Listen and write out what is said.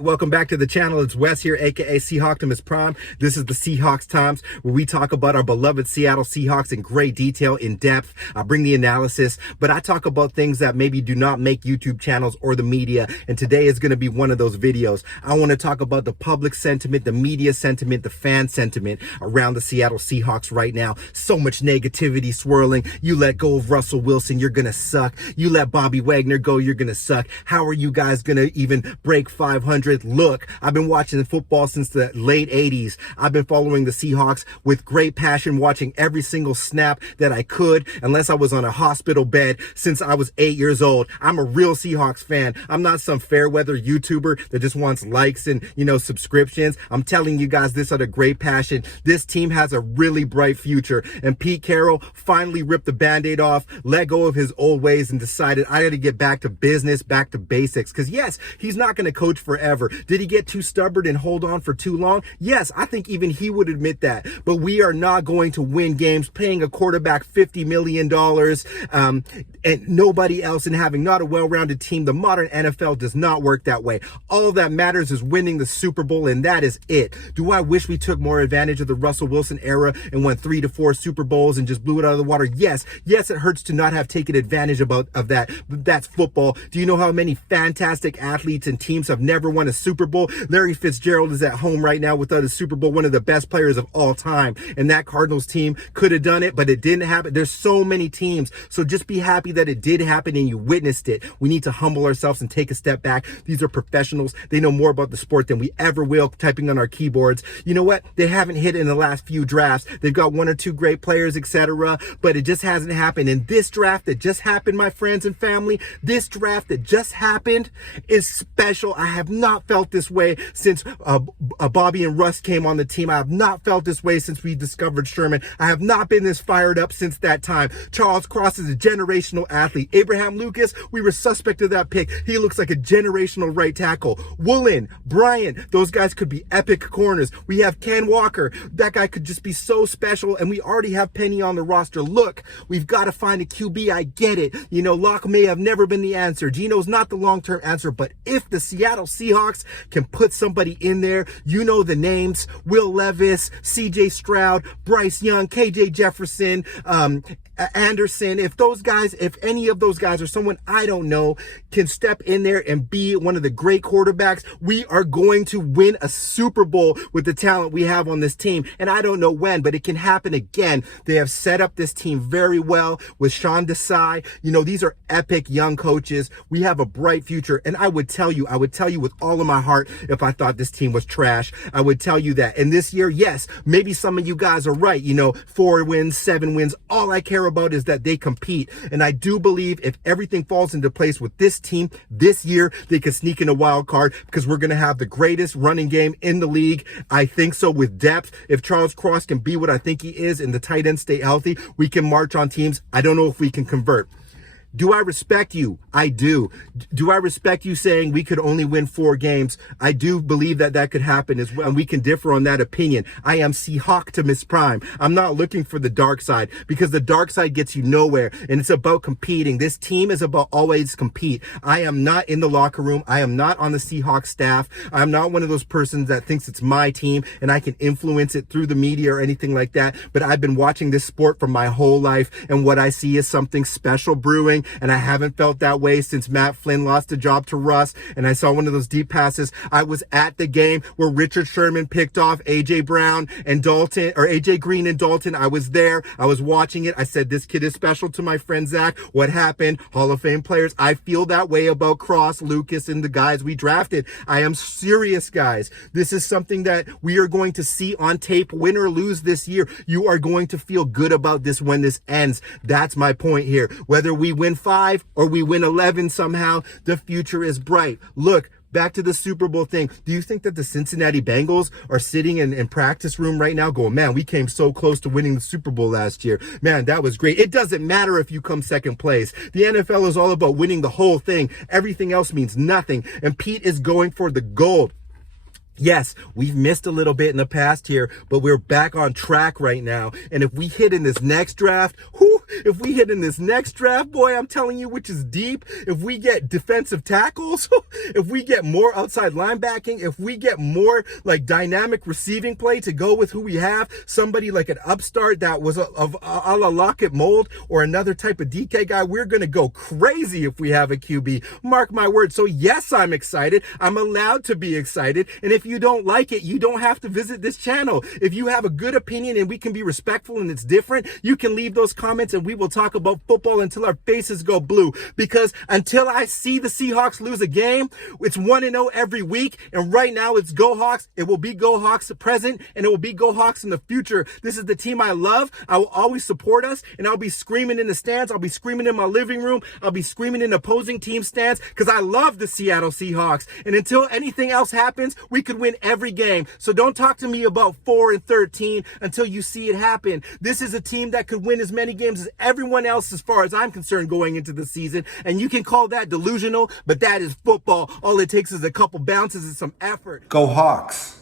Welcome back to the channel. It's Wes here, aka Seahawktopmist Prime. This is the Seahawks Times, where we talk about our beloved Seattle Seahawks in great detail, in depth. I bring the analysis, but I talk about things that maybe do not make YouTube channels or the media. And today is going to be one of those videos. I want to talk about the public sentiment, the media sentiment, the fan sentiment around the Seattle Seahawks right now. So much negativity swirling. You let go of Russell Wilson, you're going to suck. You let Bobby Wagner go, you're going to suck. How are you guys going to even break 500? Look, I've been watching football since the late 80s. I've been following the Seahawks with great passion, watching every single snap that I could, unless I was on a hospital bed, since I was 8 years old. I'm a real Seahawks fan. I'm not some fair weather YouTuber that just wants likes and, subscriptions. I'm telling you guys this out of great passion. This team has a really bright future, and Pete Carroll finally ripped the Band-Aid off, let go of his old ways, and decided I got to get back to business, back to basics. Because yes, he's not going to coach forever. Did he get too stubborn and hold on for too long? Yes, I think even he would admit that. But we are not going to win games paying a quarterback $50 million and nobody else, and having not a well-rounded team. The modern NFL does not work that way. All that matters is winning the Super Bowl, and that is it. Do I wish we took more advantage of the Russell Wilson era and won 3 to 4 Super Bowls and just blew it out of the water? Yes. Yes, it hurts to not have taken advantage of that. But that's football. Do you know how many fantastic athletes and teams have never won a Super Bowl? Larry Fitzgerald is at home right now without a Super Bowl, one of the best players of all time. And that Cardinals team could have done it, but it didn't happen. There's so many teams. So just be happy that it did happen and you witnessed it. We need to humble ourselves and take a step back. These are professionals. They know more about the sport than we ever will typing on our keyboards. You know what? They haven't hit in the last few drafts. They've got 1 or 2 great players, etc., but it just hasn't happened. And this draft that just happened, my friends and family, this draft that just happened is special. I have not felt this way since Bobby and Russ came on the team. I have not felt this way since we discovered Sherman. I have not been this fired up since that time. Charles Cross is a generational athlete. Abraham Lucas, we were suspect of that pick. He looks like a generational right tackle. Woolen, Bryant, those guys could be epic corners. We have Ken Walker. That guy could just be so special, and we already have Penny on the roster. Look, we've got to find a QB. I get it. Locke may have never been the answer. Gino's not the long-term answer, but if the Seattle Seahawks can put somebody in there, the names: Will Levis, CJ Stroud, Bryce Young, KJ Jefferson, Anderson. If any of those guys or someone I don't know can step in there and be one of the great quarterbacks, we are going to win a Super Bowl with the talent we have on this team. And I don't know when, but it can happen again. They have set up this team very well with Sean Desai. These are epic young coaches. We have a bright future. And I would tell you with all of my heart, if I thought this team was trash, I would tell you that. And this year, yes, maybe some of you guys are right. 4 wins, 7 wins. All I care about is that they compete. And I do believe if everything falls into place with this team this year, they could sneak in a wild card, because we're going to have the greatest running game in the league. I think so, with depth. If Charles Cross can be what I think he is and the tight ends stay healthy, we can march on teams. I don't know if we can convert. Do I respect you? I do. Do I respect you saying we could only win 4 games? I do believe that could happen as well, and we can differ on that opinion. I am Seahawktopmist Prime. I'm not looking for the dark side, because the dark side gets you nowhere, and it's about competing. This team is about always compete. I am not in the locker room. I am not on the Seahawks staff. I'm not one of those persons that thinks it's my team and I can influence it through the media or anything like that, but I've been watching this sport for my whole life, and what I see is something special brewing. And I haven't felt that way since Matt Flynn lost the job to Russ, and I saw one of those deep passes. I was at the game where Richard Sherman picked off AJ Brown and Dalton, or AJ Green and Dalton. I was there. I was watching it. I said, this kid is special to my friend Zach. What happened? Hall of Fame players. I feel that way about Cross, Lucas, and the guys we drafted. I am serious, guys. This is something that we are going to see on tape, win or lose this year. You are going to feel good about this when this ends. That's my point here. Whether we win 5 or we win 11 somehow, the future is bright. Look, back to the Super Bowl thing. Do you think that the Cincinnati Bengals are sitting in practice room right now going, man, we came so close to winning the Super Bowl last year. Man, that was great. It doesn't matter if you come second place. The NFL is all about winning the whole thing. Everything else means nothing. And Pete is going for the gold. Yes, we've missed a little bit in the past here, but we're back on track right now. And if we hit in this next draft, boy, I'm telling you, which is deep, if we get defensive tackles, if we get more outside linebacking, if we get more like dynamic receiving play to go with who we have, somebody like an upstart that was of a la Lockett mold or another type of DK guy, we're going to go crazy if we have a QB. Mark my word. So yes, I'm excited. I'm allowed to be excited. And if you don't like it, you don't have to visit this channel. If you have a good opinion and we can be respectful and it's different, you can leave those comments and we will talk about football until our faces go blue. Because until I see the Seahawks lose a game, it's 1-0 every week. And right now it's Go Hawks. It will be Go Hawks present and it will be Go Hawks in the future. This is the team I love. I will always support us and I'll be screaming in the stands. I'll be screaming in my living room. I'll be screaming in opposing team stands because I love the Seattle Seahawks. And until anything else happens, we could win every game. So don't talk to me about 4-13 until you see it happen. This is a team that could win as many games as everyone else as far as I'm concerned going into the season. And you can call that delusional, but that is football. All it takes is a couple bounces and some effort. Go Hawks.